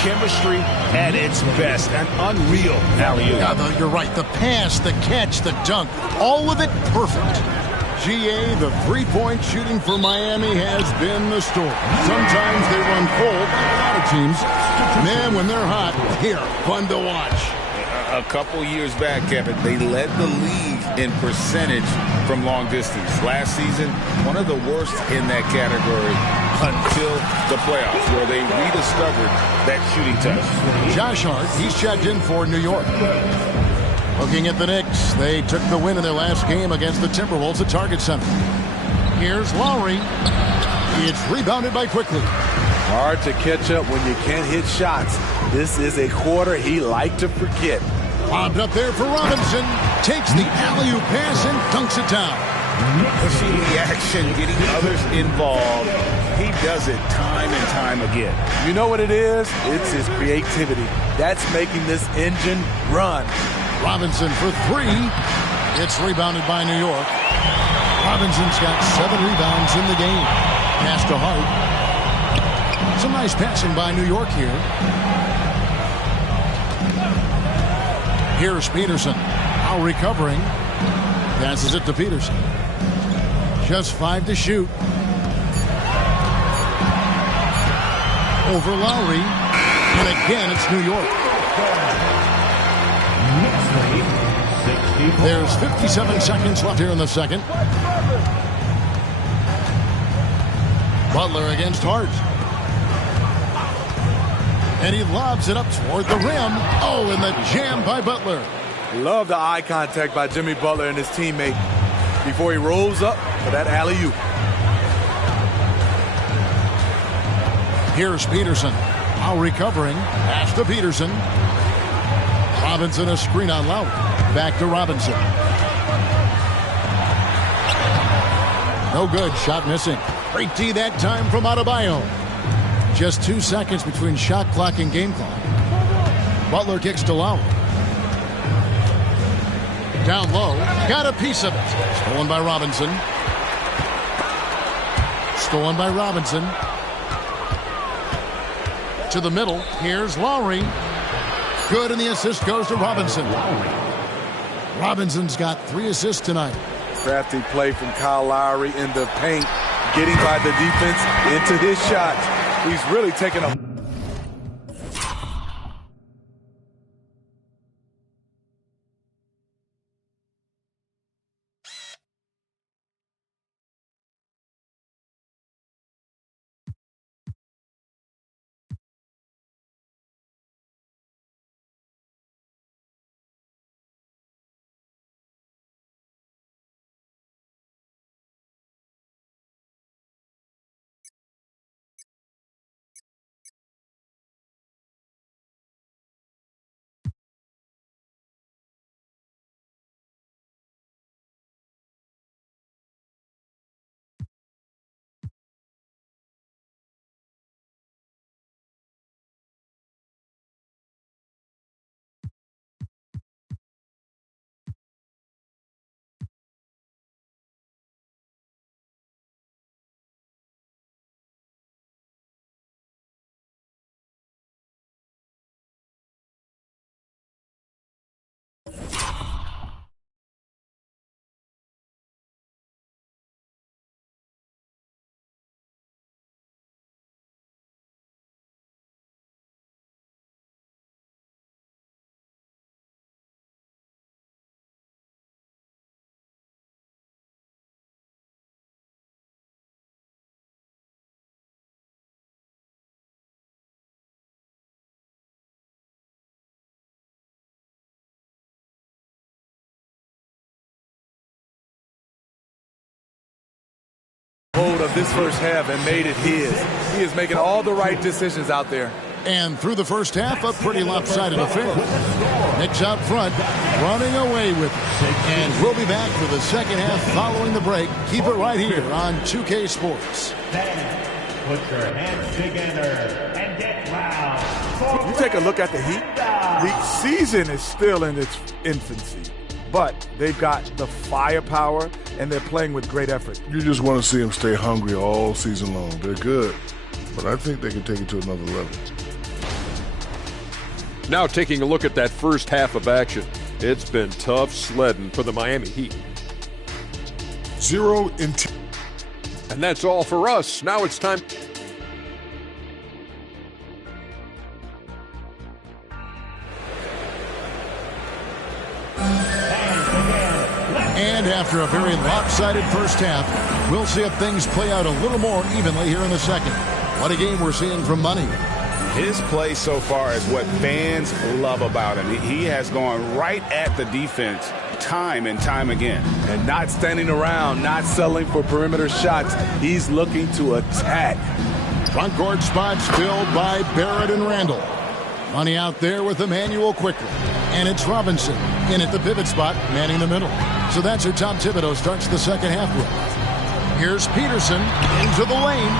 Chemistry at its best. An unreal alley-oop. Yeah, you're right. The pass, the catch, the dunk, all of it perfect. GA, the three-point shooting for Miami has been the story. Sometimes they run cold, a lot of teams. Man, when they're hot, they're fun to watch. A couple years back, Kevin, they led the league in percentage from long distance. Last season, one of the worst in that category until the playoffs, where they rediscovered that shooting touch. Josh Hart, he's checked in for New York. Looking at the Knicks, they took the win in their last game against the Timberwolves at Target Center. Here's Lowry. It's rebounded by Quickly. Hard to catch up when you can't hit shots. This is a quarter he liked to forget. Lobbed up there for Robinson. Takes the alley-oop pass and dunks it down. Pushing the action, getting others involved. He does it time and time again. You know what it is? It's his creativity. That's making this engine run. Robinson for three. It's rebounded by New York. Robinson's got 7 rebounds in the game. Pass to Hart. Some nice passing by New York here. Here's Peterson. Now recovering. Passes it to Peterson. Just 5 to shoot. Over Lowry. And again, it's New York. There's 57 seconds left here in the second. Butler against Hart. And he lobs it up toward the rim. Oh, and the jam by Butler. Love the eye contact by Jimmy Butler and his teammate before he rolls up for that alley-oop. Here's Peterson. Now recovering. Pass to Peterson. Robinson a screen on Lowry. Back to Robinson. No good. Shot missing. Great D that time from Adebayo. Just 2 seconds between shot clock and game clock. Butler kicks to Lowry. Down low. Got a piece of it. Stolen by Robinson. Stolen by Robinson. To the middle. Here's Lowry. Good, and the assist goes to Robinson. Robinson's got 3 assists tonight. Crafty play from Kyle Lowry in the paint, getting by the defense into his shot. He's really taking a... hold of this first half and made it his. He is making all the right decisions out there. And through the first half, a pretty lopsided affair. Knicks out front, running away with it. And we'll be back for the second half following the break. Keep it right here on 2K Sports. Put your hands together and get loud. You take a look at the Heat. The season is still in its infancy, but they've got the firepower and they're playing with great effort. You just want to see them stay hungry all season long. They're good, but I think they can take it to another level. Now taking a look at that first half of action. It's been tough sledding for the Miami Heat. 0 and 10. And that's all for us. Now it's time. And after a very lopsided first half, we'll see if things play out a little more evenly here in the second. What a game we're seeing from Money. His play so far is what fans love about him. He has gone right at the defense time and time again. And not standing around, not settling for perimeter shots. He's looking to attack. Front court spots filled by Barrett and Randall. Money out there with Emmanuel quickly. And it's Robinson in at the pivot spot, manning the middle. So that's who Tom Thibodeau starts the second half with. Here's Peterson into the lane.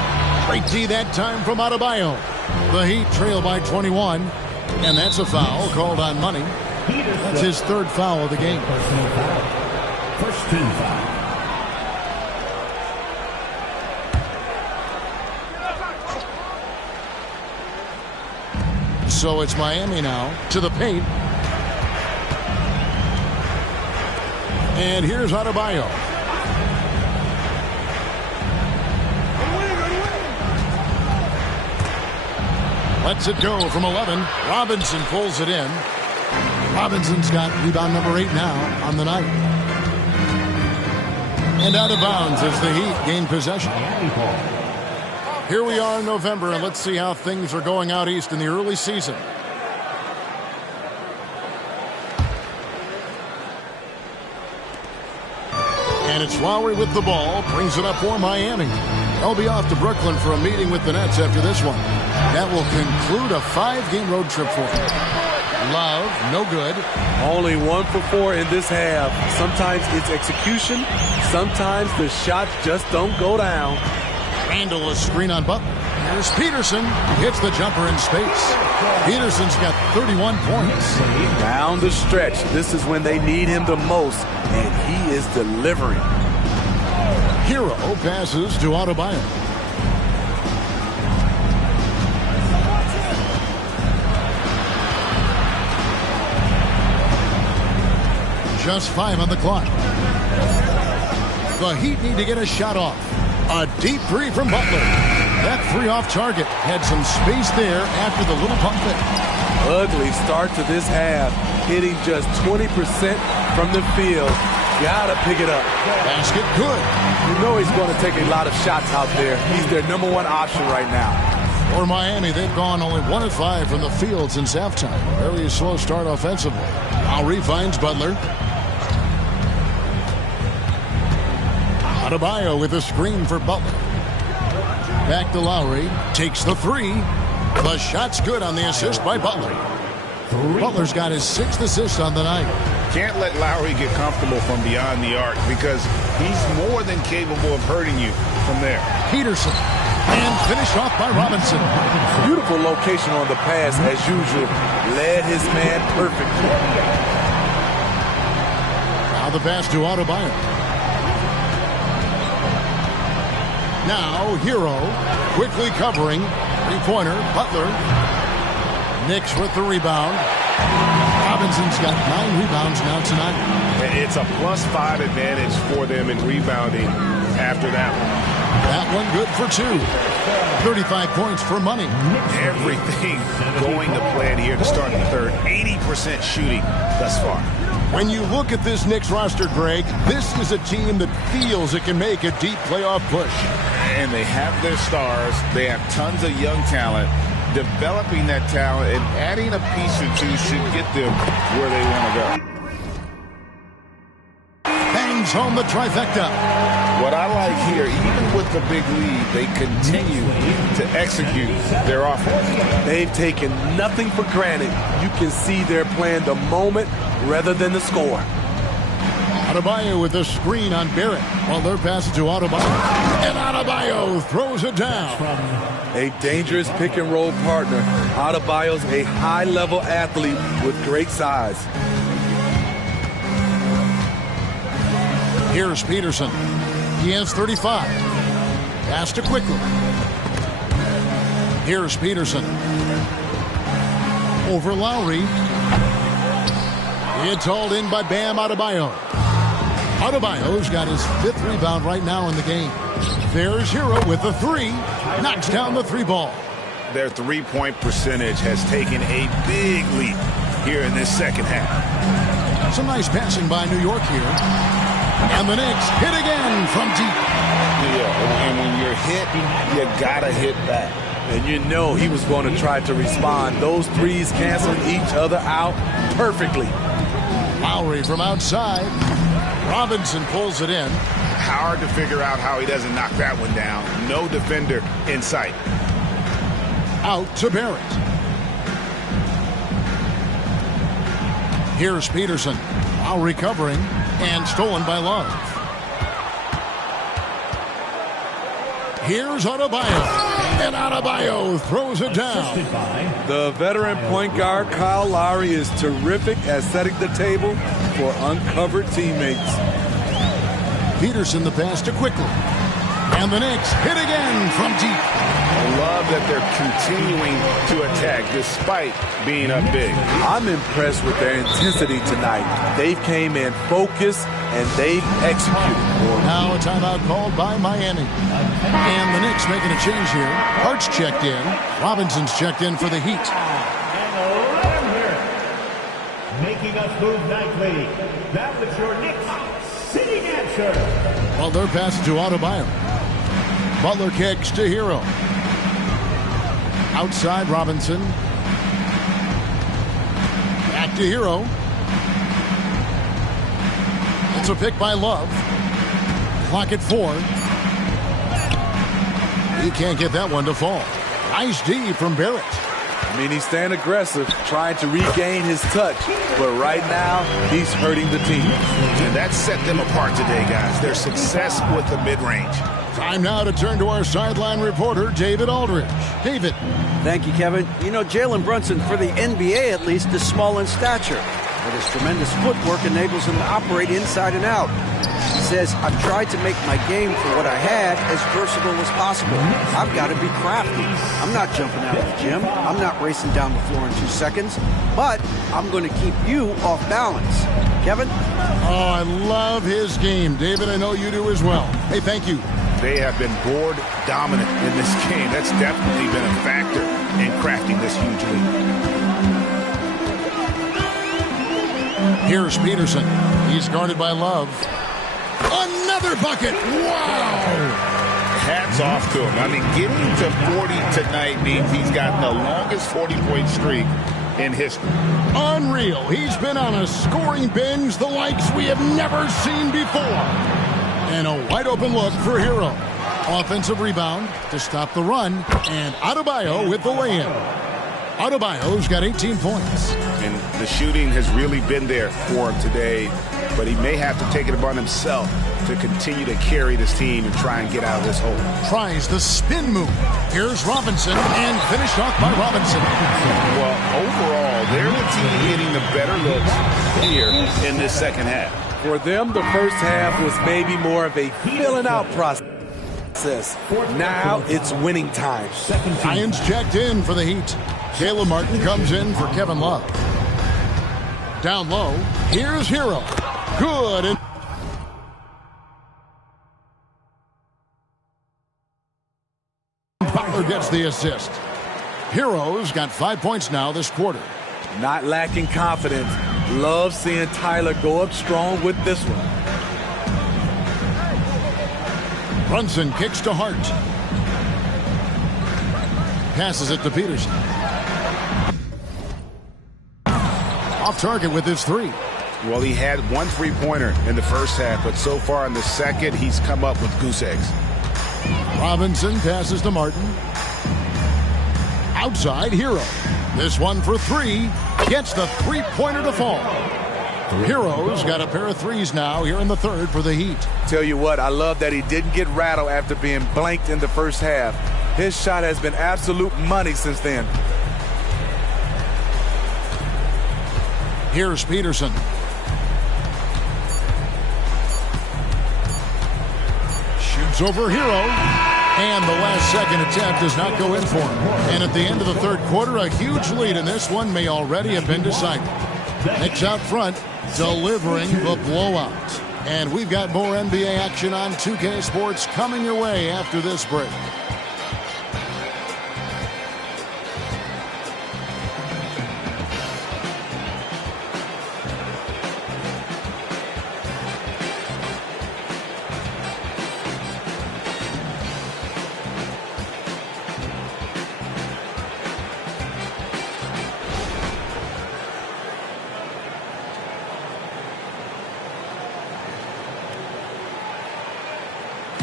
Great D that time from Adebayo. The Heat trail by 21. And that's a foul called on Money. That's his third foul of the game. First team foul. So it's Miami now to the paint. And here's Adebayo. Lets it go from 11. Robinson pulls it in. Robinson's got rebound number 8 now on the night. And out of bounds as the Heat gain possession. Here we are in November, and let's see how things are going out east in the early season. And it's Lowry with the ball, brings it up for Miami. They'll be off to Brooklyn for a meeting with the Nets after this one. That will conclude a 5-game road trip for them. Love, no good. Only 1 for 4 in this half. Sometimes it's execution. Sometimes the shots just don't go down. Randall a screen on Butler. Here's Peterson. Hits the jumper in space. Peterson's got 31 points. Down the stretch. This is when they need him the most, and he is delivering. Hero passes to Adebayo. Just 5 on the clock. The Heat need to get a shot off. A deep 3 from Butler. That 3 off target. Had some space there after the little pump fake. Ugly start to this half. Hitting just 20% from the field. Gotta pick it up. Basket good. You know he's going to take a lot of shots out there. He's their number 1 option right now. For Miami, they've gone only 1 of 5 from the field since halftime. Very slow start offensively. Lowry finds Butler. Adebayo with a screen for Butler. Back to Lowry. Takes the 3. The shot's good on the assist by Butler. Butler's got his 6th assist on the night. Can't let Lowry get comfortable from beyond the arc because he's more than capable of hurting you from there. Peterson. And finished off by Robinson. Beautiful location on the pass as usual. Led his man perfectly. Now the pass to Adebayo. Now, Hero, quickly covering. 3-pointer, Butler. Knicks with the rebound. Robinson's got 9 rebounds now tonight. And it's a +5 advantage for them in rebounding after that one. That one good for 2. 35 points for money. Everything going to plan here to start the third. 80% shooting thus far. When you look at this Knicks roster, Greg, this is a team that feels it can make a deep playoff push. And they have their stars. They have tons of young talent. Developing that talent and adding a piece or 2 should get them where they want to go. Bangs home the trifecta. What I like here, even with the big lead, they continue to execute their offense. They've taken nothing for granted. You can see they're playing the moment rather than the score. Adebayo with a screen on Barrett. While they're passing to Adebayo. And Adebayo throws it down. A dangerous pick-and-roll partner. Adebayo's a high-level athlete with great size. Here's Peterson. He has 35. Pass to quickly. Here's Peterson. Over Lowry. It's hauled in by Bam Adebayo. Adebayo's got his 5th rebound right now in the game. There's Hero with the 3. Knocks down the 3 ball. Their 3-point percentage has taken a big leap here in this second half. Some nice passing by New York here. And the Knicks hit again from deep. Yeah, and when you're hit, you gotta hit back. And you know he was going to try to respond. Those 3s canceling each other out perfectly. Lowry from outside. Robinson pulls it in. Hard to figure out how he doesn't knock that one down. No defender in sight. Out to Barrett. Here's Peterson. Now recovering and stolen by Love. Here's Adebayo. And Adebayo throws it down. The veteran point guard Kyle Lowry is terrific at setting the table for uncovered teammates. Peterson the pass to quickly. And the Knicks hit again from deep. I love that they're continuing to attack despite being up big. I'm impressed with their intensity tonight. They came in focused and they've executed. Now a timeout called by Miami. And the Knicks making a change here. Hart's checked in. Robinson's checked in for the Heat. making us move nightly. That was your Knicks sitting answer. Butler passes to Adebayo. Butler kicks to Hero. Outside Robinson. Back to Hero. It's a pick by Love. Clock at 4. He can't get that one to fall. Nice D from Barrett. I mean, he's staying aggressive, trying to regain his touch. But right now, he's hurting the team. And that set them apart today, guys. Their success with the mid-range. Time now to turn to our sideline reporter, David Aldridge. David. Thank you, Kevin. You know, Jalen Brunson, for the NBA at least, is small in stature. But his tremendous footwork enables him to operate inside and out. He says, I've tried to make my game for what I had as versatile as possible. I've got to be crafty. I'm not jumping out of the gym. I'm not racing down the floor in 2 seconds. But I'm going to keep you off balance. Kevin? Oh, I love his game. David, I know you do as well. Hey, thank you. They have been board dominant in this game. That's definitely been a factor in crafting this huge lead. Here's Peterson. He's guarded by Love. Another bucket. Wow. Hats off to him. I mean, getting to 40 tonight means he's got the longest 40-point streak in history. Unreal. He's been on a scoring binge the likes we have never seen before. And a wide open look for Hero. Offensive rebound to stop the run. And Adebayo with the lay-in. Adebayo's got 18 points. And the shooting has really been there for him today. But he may have to take it upon himself to continue to carry this team and try and get out of this hole. Tries the spin move. Here's Robinson, and finished off by Robinson. Well, overall, they're the team getting the better looks here in this second half. For them, the first half was maybe more of a filling out process. Now it's winning time. Lions checked in for the Heat. Caleb Martin comes in for Kevin Love. Down low, here's Hero. Good. And Butler gets the assist. Hero's got 5 points now this quarter. Not lacking confidence. Love seeing Tyler go up strong with this one. Brunson kicks to Hart. Passes it to Peterson. Off target with his 3. Well, he had 1 3-pointer in the first half, but so far in the second, he's come up with goose eggs. Robinson passes to Martin. Outside, Hero. This one for 3. Gets the 3-pointer to fall. Hero's got a pair of 3s now here in the third for the Heat. Tell you what, I love that he didn't get rattled after being blanked in the first half. His shot has been absolute money since then. Here's Peterson. Shoots over Hero. And the last second attempt does not go in for him. And at the end of the third quarter, a huge lead in this one may already have been decided. Knicks out front, delivering the blowout. And we've got more NBA action on 2K Sports coming your way after this break.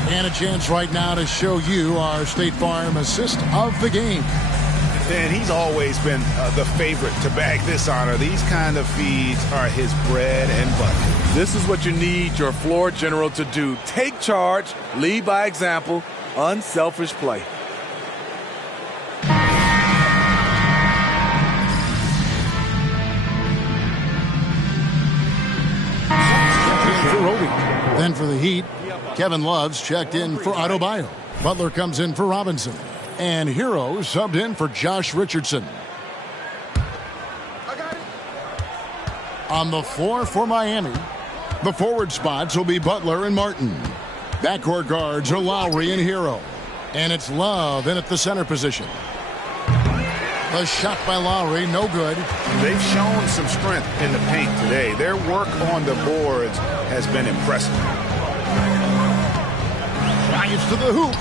And a chance right now to show you our State Farm assist of the game. And he's always been the favorite to bag this honor. These kind of feeds are his bread and butter. This is what you need your floor general to do. Take charge, lead by example, unselfish play. Then for the Heat, Kevin Love's checked in for Adebayo. Butler comes in for Robinson. And Hero subbed in for Josh Richardson. On the floor for Miami, the forward spots will be Butler and Martin. Backcourt guards are Lowry and Hero. And it's Love in at the center position. The shot by Lowry, no good. They've shown some strength in the paint today. Their work on the boards has been impressive. Drives to the hoop.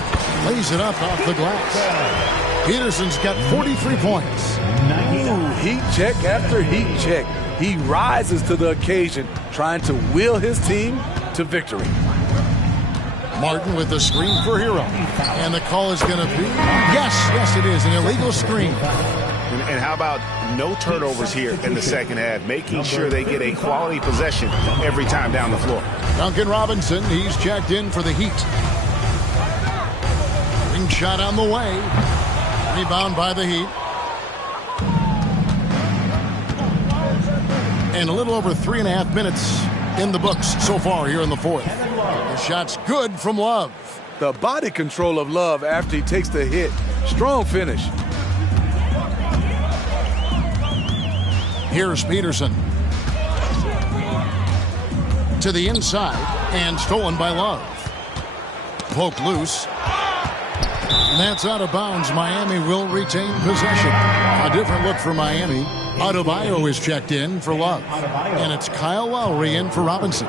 Lays it up off the glass. Peterson's got 43 points. Ooh, heat check after heat check. He rises to the occasion, trying to will his team to victory. Martin with the screen for Hero. And the call is going to be, yes, it is, an illegal screen. And how about no turnovers here in the second half, making sure they get a quality possession every time down the floor. Duncan Robinson, he's checked in for the Heat. Ring shot on the way. Rebound by the Heat. And a little over 3.5 minutes in the books so far here in the fourth. The shot's good from Love. The body control of Love after he takes the hit. Strong finish. Here's Peterson. To the inside and stolen by Love. Poked loose. And that's out of bounds. Miami will retain possession. A different look for Miami. Adebayo is checked in for Love. And it's Kyle Lowry in for Robinson.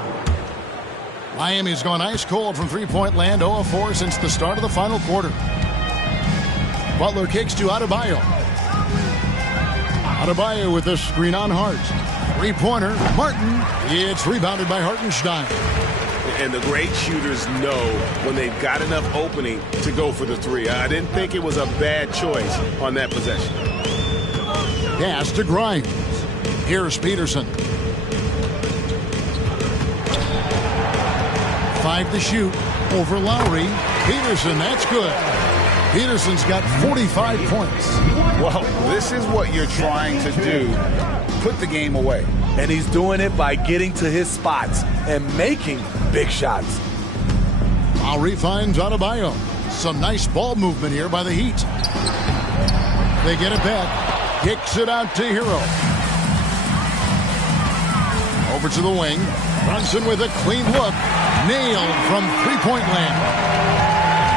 Miami's gone ice cold from three-point land, 0 of 4 since the start of the final quarter. Butler kicks to Adebayo. Adebayo with the screen on Hart. Three-pointer, Martin. It's rebounded by Hartenstein. And the great shooters know when they've got enough opening to go for the three. I didn't think it was a bad choice on that possession. Pass to Grimes. Here's Peterson. 5 to shoot over Lowry. Peterson, that's good. Peterson's got 45 points. Well, this is what you're trying to do. Put the game away. And he's doing it by getting to his spots and making big shots. Lowry finds Adebayo. Some nice ball movement here by the Heat. They get it back. Kicks it out to Hero. Over to the wing. Brunson with a clean look. Nailed from three-point land.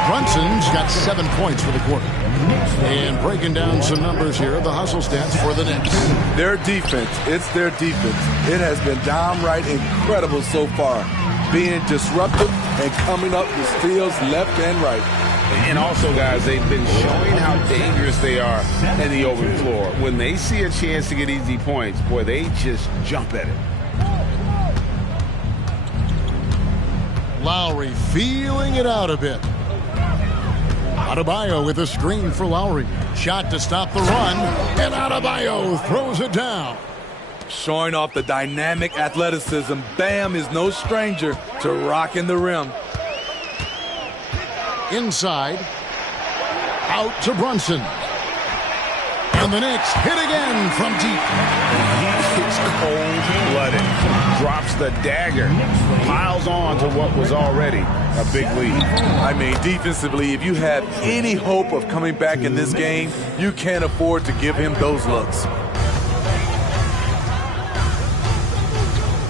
Brunson's got 7 points for the quarter. And breaking down some numbers here, the hustle stats for the Knicks. Their defense, it's their defense. It has been downright incredible so far. Being disruptive and coming up with steals left and right. And also, guys, they've been showing how dangerous they are in the open floor. When they see a chance to get easy points, boy, they just jump at it. Lowry feeling it out a bit. Adebayo with a screen for Lowry. Shot to stop the run, and Adebayo throws it down. Showing off the dynamic athleticism, Bam is no stranger to rocking the rim. Inside, out to Brunson. And the Knicks hit again from deep. He's cold-blooded. Drops the dagger. Piles on to what was already a big lead. I mean, defensively, if you have any hope of coming back in this game, you can't afford to give him those looks.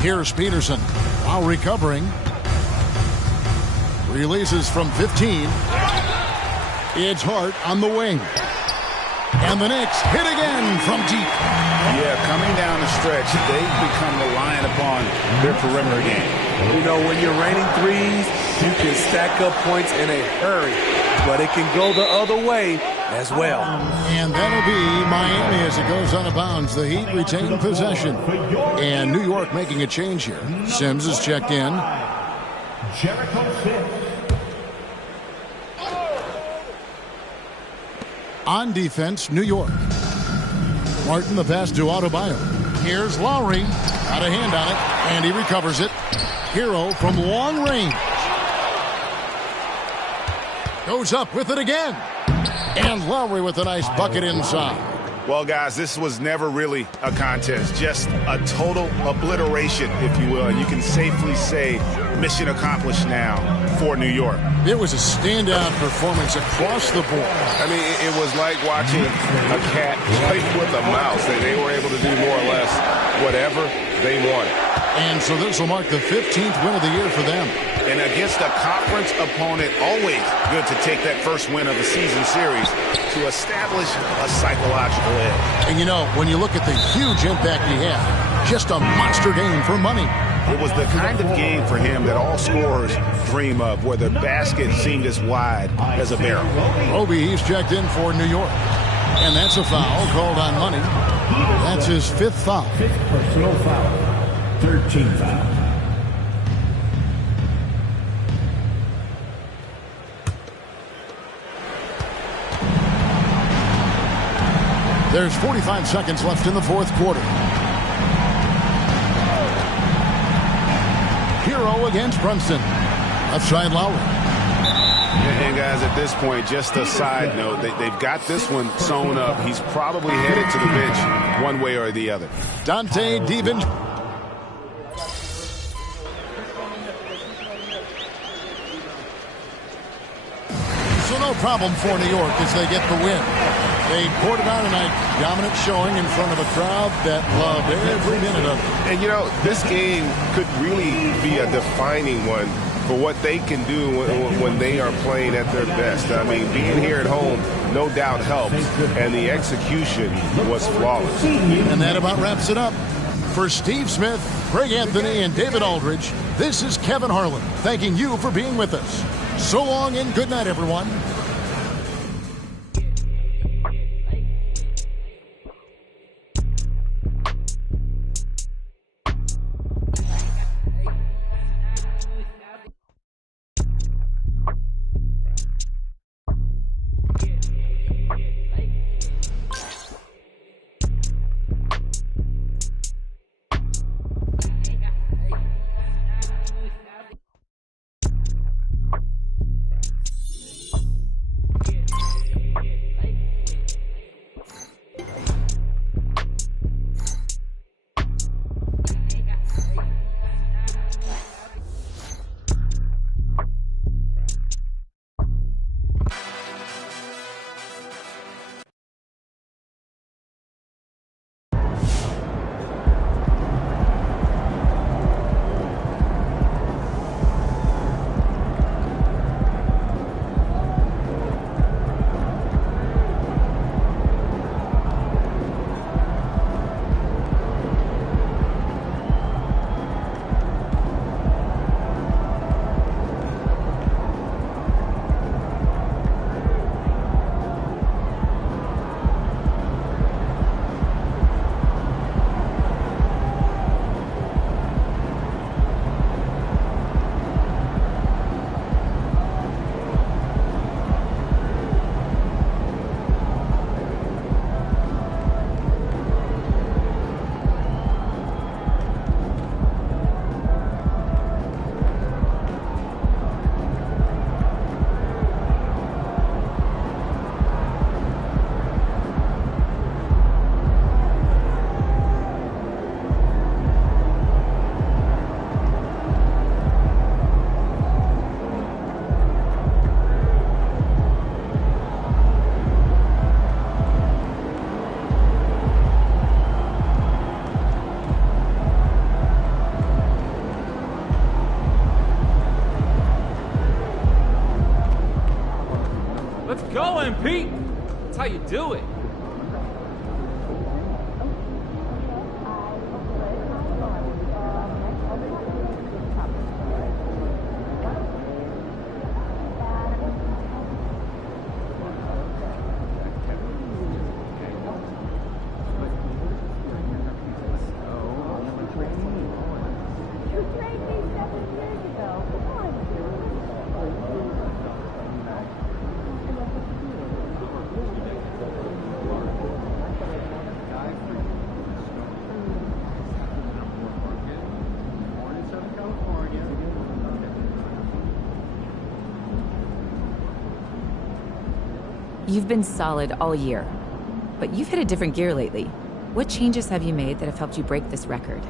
Here's Peterson. While recovering. Releases from 15. It's Hart on the wing. And the Knicks hit again from deep. Yeah, coming down the stretch, they've become reliant upon their perimeter game. You know, when you're raining threes, you can stack up points in a hurry. But it can go the other way as well. And that'll be Miami as it goes out of bounds. The Heat retain possession. And New York making a change here. Sims is checked in. Jericho Sims. On defense, New York. Martin the pass to Adebayo. Here's Lowry. Got a hand on it, and he recovers it. Hero from long range. Goes up with it again. And Lowry with a nice bucket inside. Well, guys, this was never really a contest. Just a total obliteration, if you will. And you can safely say mission accomplished now for New York. It was a standout performance across the board. I mean, it was like watching a cat play with a mouse. They were able to do more or less whatever they wanted. And so this will mark the 15th win of the year for them. And against a conference opponent, always good to take that first win of the season series to establish a psychological edge. And you know, when you look at the huge impact he had, just a monster game for money. It was the kind of game for him that all scorers dream of, where the basket seemed as wide as a barrel. Obi, he's checked in for New York. And that's a foul called on Money. That's his 5th foul. 5th personal foul. 13th foul. There's 45 seconds left in the 4th quarter. Hero against Brunson. Left side Lowry. And guys, at this point, just a side note, they've got this one sewn up. He's probably headed to the bench one way or the other. Dante Devin. So no problem for New York as they get the win. They poured it on tonight, dominant showing in front of a crowd that loved every minute of it. And, you know, this game could really be a defining one for what they can do when they are playing at their best. I mean, being here at home, no doubt helps, and the execution was flawless. And that about wraps it up. For Steve Smith, Greg Anthony, and David Aldridge, this is Kevin Harlan thanking you for being with us. So long and good night, everyone. Pete, that's how you do it. You've been solid all year, but you've hit a different gear lately. What changes have you made that have helped you break this record?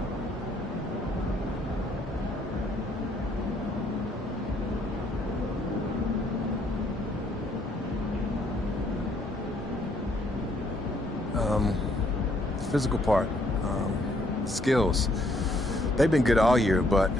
Physical part, skills. They've been good all year, but